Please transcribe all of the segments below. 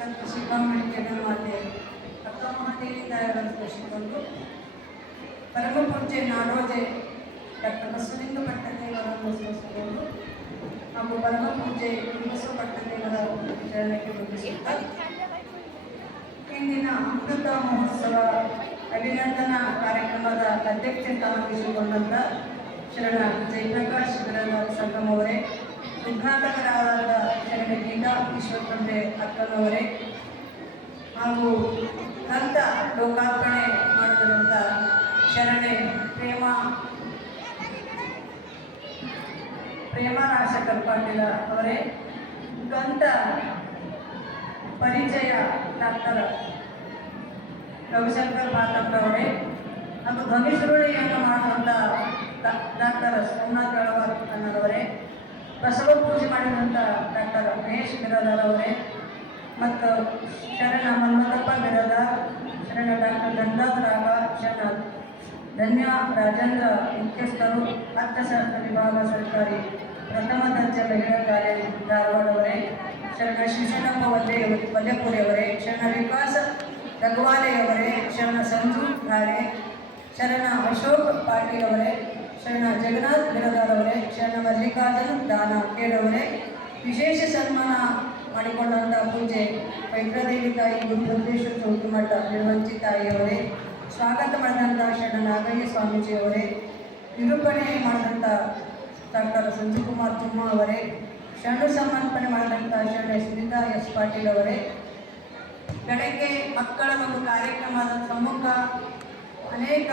ಶ್ರೀಮಂತ ಶಿಖಾಮಣಿ ಜಗನ್ಮಾತೆ ಅಕ್ಕ ಮಹಾದೇವಿ ತಾಯಿಗಳನ್ನು ಸ್ಪರ್ಶಿಸಿಕೊಂಡು ಪರಮ ಪೂಜ್ಯ ನಾಡೋಜೆ ಡಾಕ್ಟರ್ ಬಸವಲಿಂಗ ಪಟ್ಟದೇವರನ್ನು ಸ್ಮರಿಸಿಕೊಂಡು ಹಾಗೂ ಪರಮ ಪೂಜ್ಯ ಬಸವ ಪಟ್ಟದೇವರ ಚರಣಕ್ಕೆ ಮುಗಿಸುತ್ತಾರೆ. ಇಂದಿನ ಅಮೃತ ಮಹೋತ್ಸವ ಅಭಿನಂದನಾ ಕಾರ್ಯಕ್ರಮದ ಅಧ್ಯಕ್ಷತೆಯನ್ನು ವಹಿಸಿಕೊಂಡಂಥ ಶರಣ ಜಯಪ್ರಕಾಶ್ ಸಂಗಮ್ ಅವರೇ, ಉದ್ಘಾಟಕರಾದ ಶರಣ ಗೀತಾ ಈಶ್ವರಪಂಡೆ ಅಕ್ಕನವರೇ ಹಾಗೂ ಗ್ರಂಥ ಲೋಕಾರ್ಪಣೆ ಮಾಡಿದಂಥ ಶರಣೆ ಪ್ರೇಮರಾಜಶೇಖರ್ ಪಾಟೀಲ ಅವರೇ, ಗ್ರಂಥ ಪರಿಚಯ ಡಾಕ್ಟರ್ ರವಿಶಂಕರ್ ಮಾತಪ್ಪರವರೇ ಹಾಗೂ ಧ್ವನಿ ಸುರುಳಿಯನ್ನು ಮಾಡುವಂಥ ಡಾಕ್ಟರ್ ಸೋಮನಾಥ್ ಗಳವಾರ್ ಅನ್ನೋರವರೇ, ಬಸವ ಪೂಜೆ ಮಾಡಿದಂಥ ಡಾಕ್ಟರ್ ಮಹೇಶ್ ಬಿರಾದಾರ್ ಅವರೇ ಮತ್ತು ಶರಣ ಮನ್ಮಥಪ್ಪ ಬಿರಾದಾರ್, ಶರಣ ಡಾಕ್ಟರ್ ಗಂಗಾಧರಾಗ, ಶರಣ ಧನ್ಯ ರಾಜೇಂದ್ರ ಮುಖ್ಯಸ್ಥರು, ಅರ್ಥಶಾಸ್ತ್ರ ವಿಭಾಗ ಸರ್ಕಾರಿ ಪ್ರಥಮ ದರ್ಜೆ ಮಹಿಳಾ ಕಾಲೇಜು ಧಾರವಾಡವರೇ, ಶರಣ ಶಿಶನಪ್ಪ ವಲ್ಯಪುರಿಯವರೇ, ಶರಣ ವಿಕಾಸ ರಘುವಾಲೆಯವರೇ, ಶರಣ ಸಂಜು ಧಾರೆ, ಶರಣ ಅಶೋಕ್ ಪಾಟೀಲ್ ಅವರೇ, ಶರಣ ಜಗನ್ನಾಥ್ ಬಿರಾದಾರ್ ಅವರೇ, ಶರಣ ಮಲ್ಲಿಕಾರ್ಜುನ್ ದಾನ ಕೇಳವರೇ, ವಿಶೇಷ ಸನ್ಮಾನ ಮಾಡಿಕೊಂಡಂಥ ಪೂಜೆ ಪೈತ್ರದೇವಿ ತಾಯಿ ಗುರುಭದ್ರೇಶ್ವರ ಚೌಕಿಮಠ ನಿರ್ವಂಚಿ ತಾಯಿಯವರೇ, ಸ್ವಾಗತ ಮಾಡಿದಂಥ ಶರಣ ನಾಗಯ್ಯ ಸ್ವಾಮೀಜಿಯವರೇ, ನಿರೂಪಣೆ ಮಾಡಿದಂಥ ಡಾಕ್ಟರ್ ಸಂಜುಕುಮಾರ್ ತುಮ್ಮ ಅವರೇ, ಶರಣ ಸಮರ್ಪಣೆ ಮಾಡಿದಂಥ ಶರಣ ಸುನೀತಾ ಎಸ್ ಪಾಟೀಲ್ ಅವರೇ, ಬೆಳಗ್ಗೆ ಮಕ್ಕಳ ಒಂದು ಕಾರ್ಯಕ್ರಮದ ಸಮ್ಮುಖ ಅನೇಕ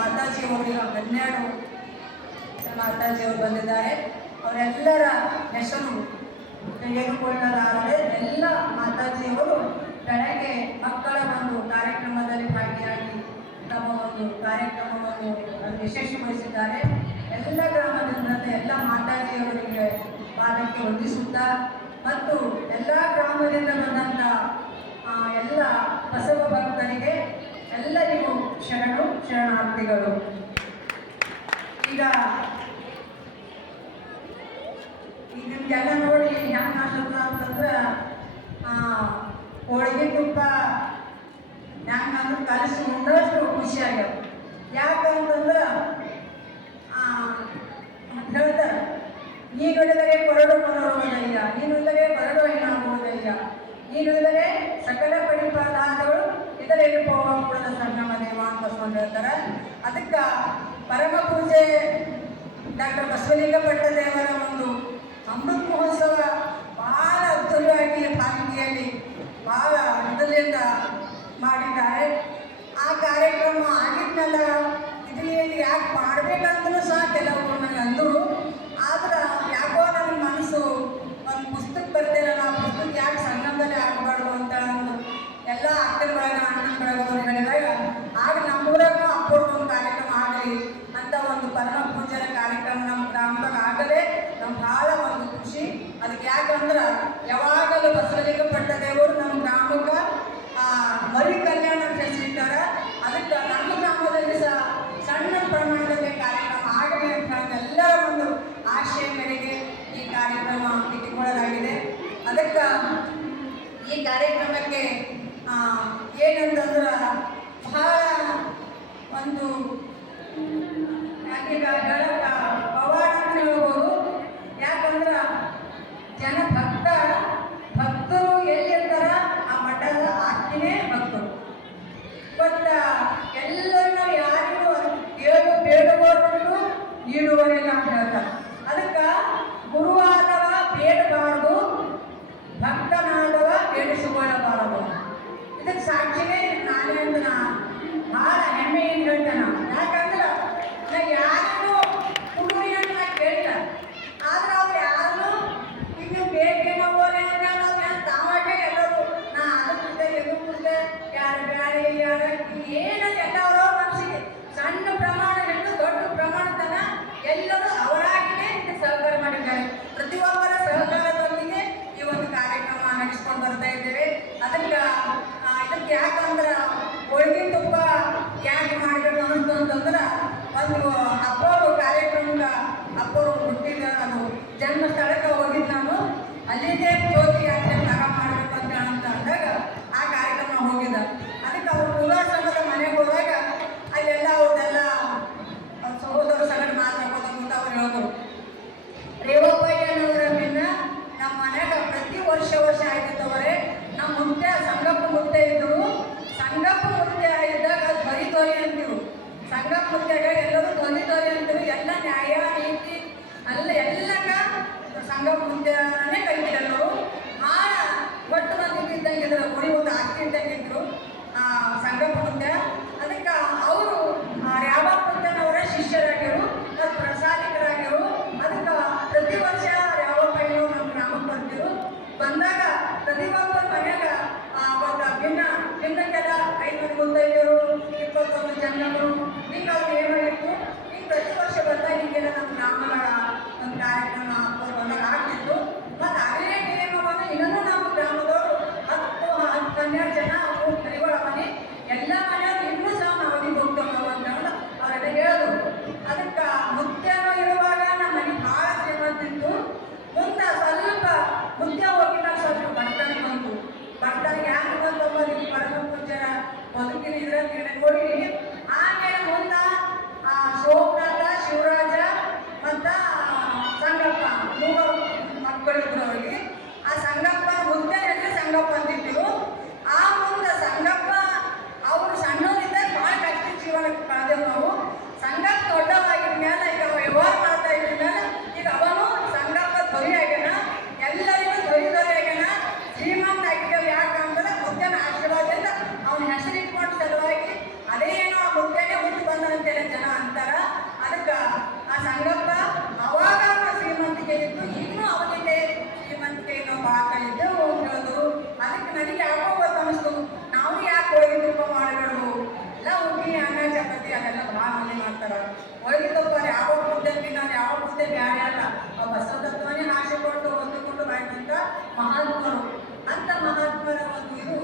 ಮಾತಾಜಿಯವರಿಗೆ 12 ಮಾತಾಜಿಯವರು ಬಂದಿದ್ದಾರೆ. ಅವರೆಲ್ಲರ ಹೆಸರು ತೆಗೆದುಕೊಳ್ಳಲಾರದೆ ಎಲ್ಲ ಮಾತಾಜಿಯವರು ಬೆಳಗ್ಗೆ ಮಕ್ಕಳ ಒಂದು ಕಾರ್ಯಕ್ರಮದಲ್ಲಿ ಭಾಗಿಯಾಗಿ ತಮ್ಮ ಒಂದು ಕಾರ್ಯಕ್ರಮವನ್ನು ಯಶಸ್ವಿಗೊಳಿಸಿದ್ದಾರೆ. ಎಲ್ಲ ಗ್ರಾಮದಿಂದ ಎಲ್ಲ ಮಾತಾಜಿಯವರಿಗೆ ಪಾದಕ್ಕೆ ವಂದಿಸುತ್ತಾ ಮತ್ತು ಎಲ್ಲ ಗ್ರಾಮದಿಂದ ಬಂದಂಥ ಎಲ್ಲ ಬಸವ ಭಕ್ತರಿಗೆ ಎಲ್ಲರಿಗೂ ಶರಣಾರ್ಥಿಗಳು. ಈಗ ನಿಮಗೆಲ್ಲ ನೋಡಿ ಹೆಂಗೆ ಅನ್ಸುತ್ತ ಅಂತಂದ್ರೆ ಹೋಳಿಗೆ ತುಪ್ಪ ಹೆಂಗಂದ್ರೆ ಕಲಿಸಿ ಉಂಡಷ್ಟು ಖುಷಿಯಾಗ್ಯಾವ. ಯಾಕಂತಂದ್ರೆ ಹೇಳ್ತಾರೆ, ನೀನುಳಿದರೆ ಕೊರಡು ಕೊರಡುವುದಯ್ಯ, ನೀನುಳಿದರೆ ಕೊರಡು ಏನಾಗುವುದಯ್ಯ, ನೀನುಳಿದರೆ ಸಕಲ ಪಡಿಪಾದಾದಗಳು ಇದರಲ್ಲಿ ಪೋವಾಂಗುಳದ ಸಂಗಮ ದೇವ ಅಂತ ಬಸವಣ್ಣ ಹೇಳ್ತಾರೆ. ಅದಕ್ಕೆ ಪರಮ ಪೂಜೆ ಡಾಕ್ಟರ್ ಬಸವಲಿಂಗ ಪಟ್ಟದೇವರ ಒಂದು ಅಮೃತ ಮಹೋತ್ಸವ ಭಾಳ ಅದ್ದೂರಿಯಾಗಿ ಪಾಲಿಕೆಯಲ್ಲಿ ಭಾಳ ಇದರಿಂದ ಮಾಡಿದ್ದಾರೆ. ಆ ಕಾರ್ಯಕ್ರಮ ಆಗಿದ್ಮೇಲೆ ಇದು ಯಾಕೆ ಮಾಡಬೇಕಂತಲೂ ಸಹ ಕೆಲವರು ನನಗೆ ಅಂದರು. ಆದ್ರೆ ಯಾಕೋ ನನ್ನ ಮನಸ್ಸು ಒಂದು ಪುಸ್ತಕ ಬರ್ತಿರಲ್ಲ, ಆ ಪುಸ್ತಕ ಯಾಕೆ ಸಂಗಮದಲ್ಲಿ ಆಗಬಾರ್ದು ಅಂತ ಒಂದು ಎಲ್ಲ ಅಕ್ಕನ ಬಳಗ ಅಣ್ಣನ ಬಳಗದವ್ರು ಹೇಳಿದಾಗ ಆಗ ನಮ್ಮೂರಾಗೂ ಅಪ್ಪವ್ರದ್ದು ಒಂದು ಕಾರ್ಯಕ್ರಮ ಆಗಲಿ ಅಂತ ಒಂದು ಪರಮ ಪೂಜೆಯ ಕಾರ್ಯಕ್ರಮ ನಮ್ಮ ಗ್ರಾಮದಾಗ ಆಗಲೇ ನಮ್ಗೆ ಭಾಳ ಒಂದು ಖುಷಿ. ಅದಕ್ಕೆ ಯಾಕಂದ್ರೆ ಯಾವಾಗಲೂ ಬಸವಲಿಂಗ ಪಟ್ಟದೇವರು ನಮ್ಮ ಗ್ರಾಮಕ್ಕೆ ಮರಿ ಕಲ್ಯಾಣ ಅಂತ ಹೆಸರಿಟ್ಟಾರೆ. ಅದಕ್ಕೆ ನಮ್ಮ ಗ್ರಾಮದಲ್ಲಿ ಸಹ ಸಣ್ಣ ಪ್ರಮಾಣದಲ್ಲಿ ಕಾರ್ಯಕ್ರಮ ಆಗಲಿ ಅಂತ ಎಲ್ಲರ ಒಂದು ಆಶಯ ಮೇರೆಗೆ ಈ ಕಾರ್ಯಕ್ರಮ ಇಟ್ಟುಕೊಳ್ಳಲಾಗಿದೆ. ಅದಕ್ಕೆ ಈ ಕಾರ್ಯಕ್ರಮಕ್ಕೆ ಏನಂತಂದ್ರೆ ಬಹಳ ಒಂದು ಪವಾಡ ಅಂತ ಹೇಳ್ಬೋದು. ಯಾಕಂದ್ರೆ ಭಕ್ತರು ಎಲ್ಲಿ ಇರ್ತಾರ ಆ ಮಠದ ಆಸ್ತಿನೇ ಭಕ್ತರು. ಬಟ್ ಎಲ್ಲರನ್ನ ಯಾರಿಗೂ ಬೇಡಬಾರ್ದು ನೀಡುವರಿಲ್ಲ ಅಂತ ಹೇಳ್ತಾರೆ. ಅದಕ್ಕೆ ಗುರುವಾದವ ಬೇಡಬಾರ್ದು, ಭಕ್ತನಾದವ ಬೇಡಿಸಿಕೊಳ್ಳಬಾರದು. ಇದಕ್ಕೆ ಸಾಕ್ಷಿನೇ ನಾನೇ ಅಂತ ಭಾಳ ಹೆಮ್ಮೆಯಿಂದ ಹೇಳ್ತೇನೆ. ಯಾಕಂದ್ರೆ ನಾ ಯಾರನ್ನು ಹುಡುಗರಿ ಅಂತ ನಾ ಕೇಳಿಲ್ಲ, ಆದ್ರೆ ಅವ್ರು ಯಾರನ್ನು ಈಗ ಬೇಕೇನೋರೆ ಅಂತ ತಾವಾಗೆ ಎಲ್ಲರೂ ನಾ ಅದು ಎದು ಮುಂದೆ ಯಾರು ಬ್ಯಾರೆ ಯಾರು ಏನಂತ ಎಲ್ಲ ಅವರವ್ರ ಮನಸ್ಸಿಗೆ ಸಣ್ಣ ಪ್ರಮಾಣ ಹಿಡಿದು ದೊಡ್ಡ ಪ್ರಮಾಣತನ ಎಲ್ಲರೂ ಅವರಾಗಿಯೇ ಸಹಕಾರ ಮಾಡಿದ್ದಾರೆ. ಪ್ರತಿಯೊಬ್ಬರ ಸಹಕಾರದೊಂದಿಗೆ ಈ ಒಂದು ಕಾರ್ಯಕ್ರಮ ನಡೆಸ್ಕೊಂಡು ಬರ್ತಾ ಇದ್ದೇವೆ. ಅದಕ್ಕೆ ಯಾಕಂದ್ರೆ ಅದಾಗೆಲ್ಲ ಭಾಳ ಮನೆ ಮಾಡ್ತಾರೆ. ಒಳಗಿದ್ದಪ್ಪ ಯಾವ ಮುದ್ದೆ ತಿನ್ನೋರು ಯಾವ ಮುದ್ದೆ ಬ್ಯಾರೆ ಅಲ್ಲ. ಬಸವತತ್ವನೇ ಹಾಸಿಕೊಂಡು ಹೊಂದಿಕೊಂಡು ಮಾಡಿದಂಥ ಮಹಾತ್ಮರು. ಅಂಥ ಮಹಾತ್ಮರ ಒಂದು ಇದು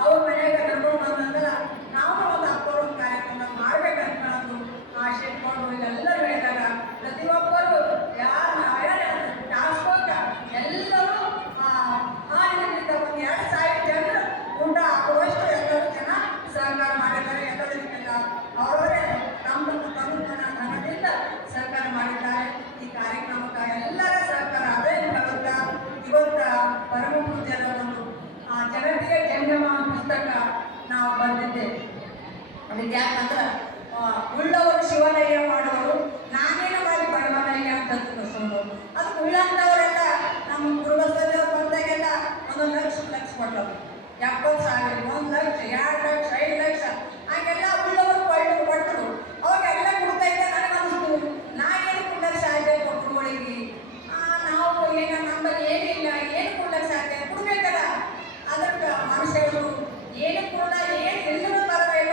ಅವ್ರ ಮನೆಯಾಗ ನಡ್ಕೊಂಡು ಬಂದಂದ್ರೆ ನಾವು ಒಂದು ಅಪ್ಪರ ಕಾರ್ಯಕ್ರಮ ಮಾಡ್ಬೇಕಂತ ಅನ್ನೋದು ಆಸೆ ಇಟ್ಕೊಂಡು ಎಲ್ಲರೂ ಹೇಳಿದಾಗ ಪ್ರತಿಯೊಬ್ಬರು ಯಾರು ಟಾಸ್ಕೋಕ ಎಲ್ಲರೂ ಹಾಲಿನಿಂದ ಒಂದು 2,000 ಜನರು ಊಟ ಹಾಕುವಷ್ಟು ಎಲ್ಲರೂ ಜನ ಸಹಕಾರ ಮಾಡಿದ್ದಾರೆ. ಎಲ್ಲರಿಗೆಲ್ಲ ಅವರವರೇ ತಮ್ಮ ಧನದಿಂದ ಸಹಕಾರ ಮಾಡಿದ್ದಾರೆ. ಈ ಕಾರ್ಯಕ್ರಮಕ್ಕೆ ಎಲ್ಲರ ಸಹಕಾರ ಅದೇ ಬರುತ್ತಾ ಇವತ್ತ ಪರಮ ಪೂಜ್ಯರ ಒಂದು ಜಗತ್ತಿಗೆ ಜಂಗಮ ಪುಸ್ತಕ ನಾವು ಬಂದಿದ್ದೇವೆ. ಅದಕ್ಕೆ ಯಾಕಂದ್ರೆ ಉಳ್ಳವರು ಶಿವನಯ್ಯ ಮಾಡೋರು ನಾನೇನು ಮಾಡಿ ಬಡವನಯ್ಯ ಅಂತ ತಿಳ್ಕೊಂಡು ಅದಕ್ಕೆ ಉಳ್ಳಂಥವರೆಲ್ಲ ನಮ್ಮ ಕುರುಬಸದವ್ರು ಬಂದಾಗೆಲ್ಲ 1 ಲಕ್ಷ ಕೊಟ್ಟರು. 70,000, 1 ಲಕ್ಷ, 2 ಲಕ್ಷ, 5 ಲಕ್ಷ ಹಾಗೆಲ್ಲ ಉಳ್ಳವರು ಕೊಟ್ಟರು. ಅವಾಗೆಲ್ಲ ಕೊಡ್ತಾ ಇದ್ದೆ. ನನಗೆ ಅನಿಸ್ತು ನಾ ಏನು ಕೊಡಕ್ಕೆ ಸಾಧ್ಯ ಕೊಟ್ಟರುಗಳಿಗೆ ನಾವು ಏನು ನಮ್ಮಲ್ಲಿ ಏನಿಲ್ಲ ಏನು ಕೊಡಕ್ಕೆ ಸಾಧ್ಯ ಕೊಡ್ಬೇಕಲ್ಲ. ಅದಕ್ಕೆ ಮನುಷ್ಯರು ಏನು ಕೂಡ ಏನು ಎಲ್ಲರೂ ಬರಬೇಕ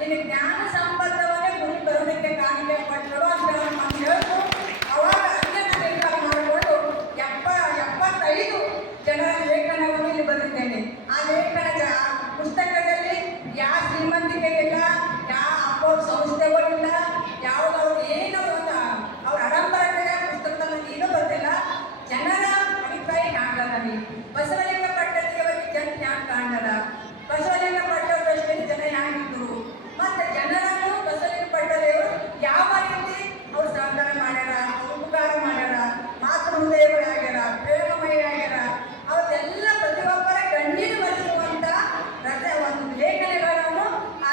ನಿನ್ನ ಜ್ಞಾನ ಸಂಬಂಧವನ್ನೇ ಗುರಿ ಬರೋದಕ್ಕೆ ಕಾಣಿಕೆ ಪಟ್ಟರು ಅಂತ ನಮ್ಮ ಹೇಳ್ತು. ಅವಾಗ ಅಲ್ಲೇ ನಾನು ನಿರ್ಧಾರ ಮಾಡಿಕೊಂಡು 75 ಜನರ ಲೇಖನವನ್ನು ಇಲ್ಲಿ ಬರೆದಿದ್ದೇನೆ. ಆ ಲೇಖನ ಪುಸ್ತಕದಲ್ಲಿ ಯಾವ ಶ್ರೀಮಂತಿಕೆ ಇಲ್ಲ, ಯಾವ ಅಪ್ಪವ್ರ ಸಂಸ್ಥೆಗಳಿಲ್ಲ, ಯಾವುದವ್ರು ಏನು ಅವ್ರ ಆಡಂಬರಗಳ ಪುಸ್ತಕದಲ್ಲಿ ಏನೂ ಬರ್ತಿಲ್ಲ. ಜನರ ಅಭಿಪ್ರಾಯ ಹ್ಯಾಂಗದ ಬಸವಲಿಂಗ ಪಟ್ಟದಿಯವರಿಗೆ ಜನ ಹ್ಯಾಂಗ ಕಾಣಲ್ಲ, ಬಸವಲಿಂಗ ಪಟ್ಟದಷ್ಟೇ ಜನ ಹ್ಯಾಂಗಿದ್ರು, ಮತ್ತು ಜನರನ್ನು ಬಸವಲಿಂಗ ಪಟ್ಟದೇವರು ಯಾವ ರೀತಿ ಅವ್ರು ಸಹಕಾರ ಮಾಡ್ಯಾರ, ಉಪಕಾರ ಮಾಡ್ಯಾರ, ಮಾತೃ ಹೃದಯಗಳಾಗ್ಯಾರ, ಪ್ರೇಮಮಯ ಆಗ್ಯಾರ, ಅವತ್ತೆಲ್ಲ ಪ್ರತಿಯೊಬ್ಬರ ಕಣ್ಣೀರು ಬರೆಸುವಂಥ ಒಂದು ಲೇಖನಗಳನ್ನು ಆ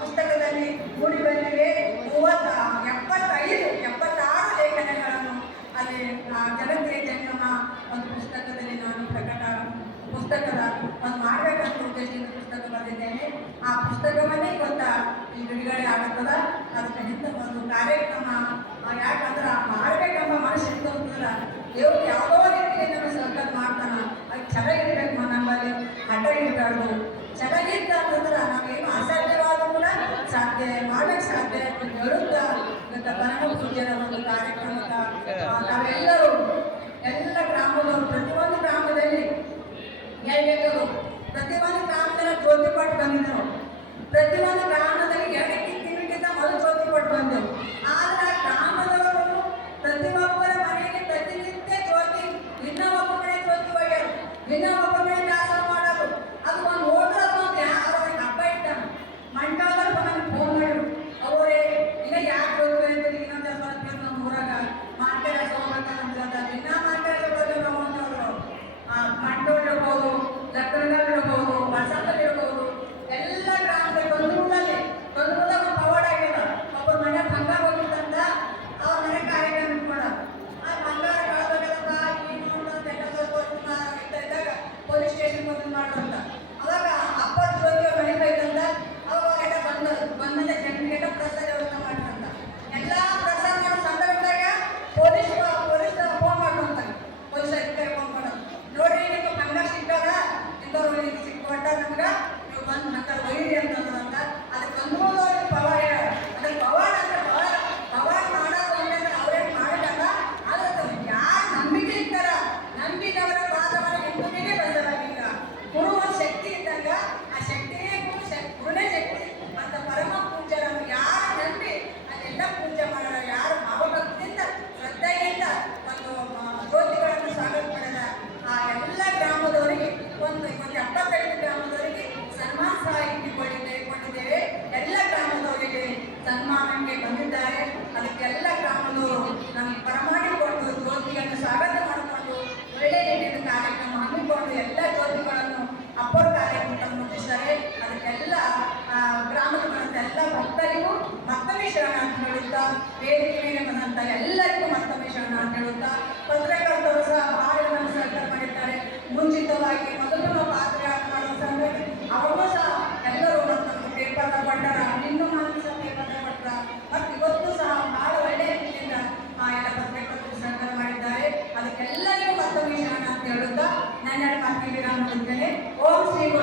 ಪುಸ್ತಕದಲ್ಲಿ ಮೂಡಿ ಬಂದಿವೆ. 76 ಲೇಖನಗಳನ್ನು ಅಲ್ಲಿ ಜಗತ್ತಿಗೆ ಜಂಗಮ ಒಂದು ಪುಸ್ತಕದಲ್ಲಿ ನಾನು ಪುಸ್ತಕದ ಒಂದು ಮಾಡಬೇಕಂತ ಉದ್ದೇಶದಿಂದ ಪುಸ್ತಕ ಬರೆದಿದ್ದೇನೆ. ಆ ಪುಸ್ತಕವನ್ನೇ ಗೊತ್ತಾ ಈ ಬಿಡುಗಡೆ ಆಗುತ್ತದ. ಅದಕ್ಕೆ ಹಿಂದೆ ಒಂದು ಕಾರ್ಯಕ್ರಮ ಯಾಕಂದ್ರೆ ಮಾಡಬೇಕೆಂಬ ಮನಸ್ಸು ಇರ್ತಂದ್ರೆ ದೇವ್ರು ಯಾವುದೋ ರೀತಿಯಲ್ಲಿ ನಮಗೆ ಸಹಕಾರ ಮಾಡ್ತಾನ. ಅದು ಛಲ ಇರಬೇಕು ನಮ್ಮಲ್ಲಿ, ಹಠ ಇರಬಾರ್ದು. ಛಲ ಇತ್ತ ಅಂತಂದ್ರೆ ನಾವೇನು ಅಸಾಧ್ಯವಾದ ಕೂಡ ಸಾಧ್ಯ ಮಾಡಕ್ಕೆ ಸಾಧ್ಯ ಹೇಳುತ್ತಾ ಇವತ್ತು ಪರಮ ಪೂಜ್ಯರ ಒಂದು ಕಾರ್ಯಕ್ರಮದ ನಾವೆಲ್ಲರೂ ಎಲ್ಲ ಗ್ರಾಮದವರು ಪ್ರತಿಯೊಂದು ಗ್ರಾಮದಲ್ಲಿ ಹೇಳ್ಬೇಕಾದ್ರು. ಪ್ರತಿಯೊಂದು ಗ್ರಾಮದಲ್ಲಿ ಜ್ಯೋತಿ ಪಟ್ಟು ಬಂದಿದ್ದೆವು. ಪ್ರತಿಯೊಂದು ಗ್ರಾಮದಲ್ಲಿ 2 ತಿಂಗಳಿಗಿಂತ ಮೊದಲು ಜ್ಯೋತಿ ಪಟ್ಟು ಬಂದೆವು. ಆದರೆ ಆ ಗ್ರಾಮದವರು ಪ್ರತಿಯೊಬ್ಬರ ಮನೆಯಲ್ಲಿ ಪ್ರತಿನಿತ್ಯ ಜ್ಯೋತಿ ಇನ್ನೊಬ್ಬ ಮನೆ ಜ್ಯೋತಿ ಒಯ್ಯೋರು, ಇನ್ನೊಬ್ಬ ಮನೆ ದಾಸ ಮಾಡೋದು. ಅದು ಒಂದು ಹೋದ್ರೆ ಅದೊಂದು ಅವ್ರಿಗೆ ಹಬ್ಬ ಇಟ್ಟಾನ. ಮಂಟಪದವ್ರು ನನಗೆ ಫೋನ್ ಮಾಡಿದ್ರು, ಅವರೇ ಈಗ ಯಾಕೆ ಜ್ಯೋತಿ ಅಂತೀರಿ, ಇನ್ನೊಂದು ಸ್ವಲ್ಪ ನಮ್ಮ ಊರಾಗ ಮಾರ್ಕೆಟ್ ಹೋಗ್ಬೇಕಂತ ಇನ್ನೂ ಮಾರ್ಕೆಟ್ ಹೋಗೋದು ಅಂತವ್ರು ಮಂಟೋಡ್ ಇರ್ಬೋದು, ಲಕ್ಕನಗರ್ ಇರ್ಬೋದು, ಬಸವಲ್ಲಿ ಇರ್ಬೋದು, ಎಲ್ಲ ಗ್ರಾಮದಲ್ಲಿ ತೊಂದೂರಲ್ಲಿ ಪವಾಡ ಆಗ್ಯದ. ಒಬ್ಬರು ಮನೆ ಬಂಗಾರ ಹೋಗಿರ್ತಂತ ಅವ್ರ ಮನೆ ಕಾರ್ಯಕ್ರಮ ಇಟ್ಕೊಳ್ಳೋದು. ಆ ಬಂಗಾರ ಕಳ್ಬೇಕಲ್ಲಪ್ಪ ಏನು ಅಂತೆಲ್ಲ ಇದ್ದಾಗ ಪೊಲೀಸ್ ಸ್ಟೇಷನ್ ಬಂದು ಮಾಡೋದಂತ. ಅವಾಗ ಅಪ್ಪರ ಜ್ಯೋತಿ ಅವ್ರ ಮನೆ ಬೈತಂತ. ಅವಾಗ ಎಲ್ಲ ಬಂದ ಜನರಿಗೆಲ್ಲ ಪ್ರಸಾದ ವ್ಯವಸ್ಥೆ ಮಾಡ್ತಂತ. ಎಲ್ಲ ಪ್ರಸಾದ ಮಾಡೋ ಸಂದರ್ಭದಾಗ ಪೊಲೀಸ್ ಫೋನ್ ಮಾಡ್ಕೊಂತಾರೆ. ಪೊಲೀಸ್ ಅಧಿಕಾರಿ ಫೋನ್ ಮಾಡೋದು, ನೋಡ್ರಿ ನಿಮ್ಗೆ ಬಂಗಾರ ಸಿಕ್ಕದ, ಇಂಥವ್ರು ಸಿಕ್ಕೊಟ್ಟ ನಮ್ಗೆ ನೀವು ಬಂದು ನಂತರ ಒಯ್ಯಿರಿ ಅಂತಂದ್ರಂತ. ಅದಕ್ಕೆ ಬಂದೂರವ್ರಿಗೆ ಪವಾಡ. ಅದಕ್ಕೆ ಪವಾಡ ಅಂದ್ರೆ ಪವಾಡ ಮಾಡೋದು ಅಂತಂದ್ರೆ ಅವ್ರೇನು ಮಾಡಿದಾಗ ಆದರೆ ಯಾರು ನಂಬಿಕೆ ಇರ್ತಾರ ನಂಬಿದವರ ಪಾದವರ ಹಿಂದೂನೇ ಬಂದರಾಗಿಲ್ಲ. ಗುರು ಒಂದು ಶಕ್ತಿ ಇದ್ದಾಗ ಆ ಶಕ್ತಿನೇ ಗುರುನೇ ಶಕ್ತಿ ಅಂತ ಪರಮ ಪೂಜ್ಯರನ್ನು ಯಾರು ನಂಬಿ ಅದೆಲ್ಲ ಪೂಜೆ ಮಾಡೋಣ. ಯಾರು ಭಾವಭಕ್ತಿಯಿಂದ ಶ್ರದ್ಧೆಯಿಂದ ಒಂದು ಜ್ಯೋತಿಗಳನ್ನು ಸ್ವಾಗತ ಮಾಡಿದ ಆ ಎಲ್ಲ ಗ್ರಾಮದವರಿಗೆ ಒಂದು 75 ಗ್ರಾಮದವರಿಗೆ ಸನ್ಮಾನ ಸಹ ಕೊಟ್ಟಿದ್ದೇವೆ. ಎಲ್ಲ ಗ್ರಾಮದವರಿಗೆ ಸನ್ಮಾನಕ್ಕೆ ಬಂದಿದ್ದಾರೆ. ಅದಕ್ಕೆಲ್ಲ ಗ್ರಾಮದವರು ನಮಗೆ ಪರಮಾಡಿಕೊಂಡು ಜ್ಯೋತಿಯನ್ನು ಸ್ವಾಗತ ಮಾಡಿಕೊಂಡು ಒಳ್ಳೆಯ ರೀತಿಯ ಕಾರ್ಯಕ್ರಮ ಹಮ್ಮಿಕೊಂಡು ಎಲ್ಲ ಜ್ಯೋತಿಗಳನ್ನು ಅಪ್ಪರ ಕಾರ್ಯಕ್ರಮ ಮುಗಿಸಿದ್ದಾರೆ. ಅದಕ್ಕೆಲ್ಲ ಗ್ರಾಮದ ಬಂದಂಥ ಎಲ್ಲ ಭಕ್ತರಿಗೂ ಮತ್ತೊಮ್ಮೆ ಶರಣ ಅಂತ ಹೇಳುತ್ತಾ, ವೇದಿಕೆ ಮೇಲೆ ಬಂದಂಥ ಎಲ್ಲರಿಗೂ ಮತ್ತೊಮ್ಮೆ ಶರಣ ಅಂತ ಹೇಳುತ್ತಾ, ಪತ್ರಕರ್ತರು ಸಹ ಭಾಳ ಸಹಕಾರ ಮಾಡಿದ್ದಾರೆ. ಮುಂಚಿತವಾಗಿ ಮೊದಲು ಪಾತ್ರ ಮಾಡುವ ಸಂದರ್ಭ ಅವರು ಸಹ ಎಲ್ಲರೂ ಮತ್ತೊಂದು ಪೇಪರ್ನ ಪಟ್ಟರ, ಇನ್ನೂ ಮಂದಿ ಸಹ ಪೇಪರ್ನ ಪಟ್ಟರ, ಮತ್ತು ಇವತ್ತು ಸಹ ಭಾಳ ಒಳ್ಳೆಯ ರೀತಿಯಿಂದ ಎಲ್ಲ ಪತ್ರಕರ್ತರು ಸಹಕಾರ ಮಾಡಿದ್ದಾರೆ. ಅದಕ್ಕೆಲ್ಲರಿಗೂ ಮತ್ತೊಮ್ಮೆ ಶರಣ ಅಂತ ಹೇಳುತ್ತಾ ನನ್ನ ಮಾತಿಗೆ ವಿರಾಮ ಕೊಡ್ತೇನೆ. ಓಂ ಶ್ರೀ ಗುರು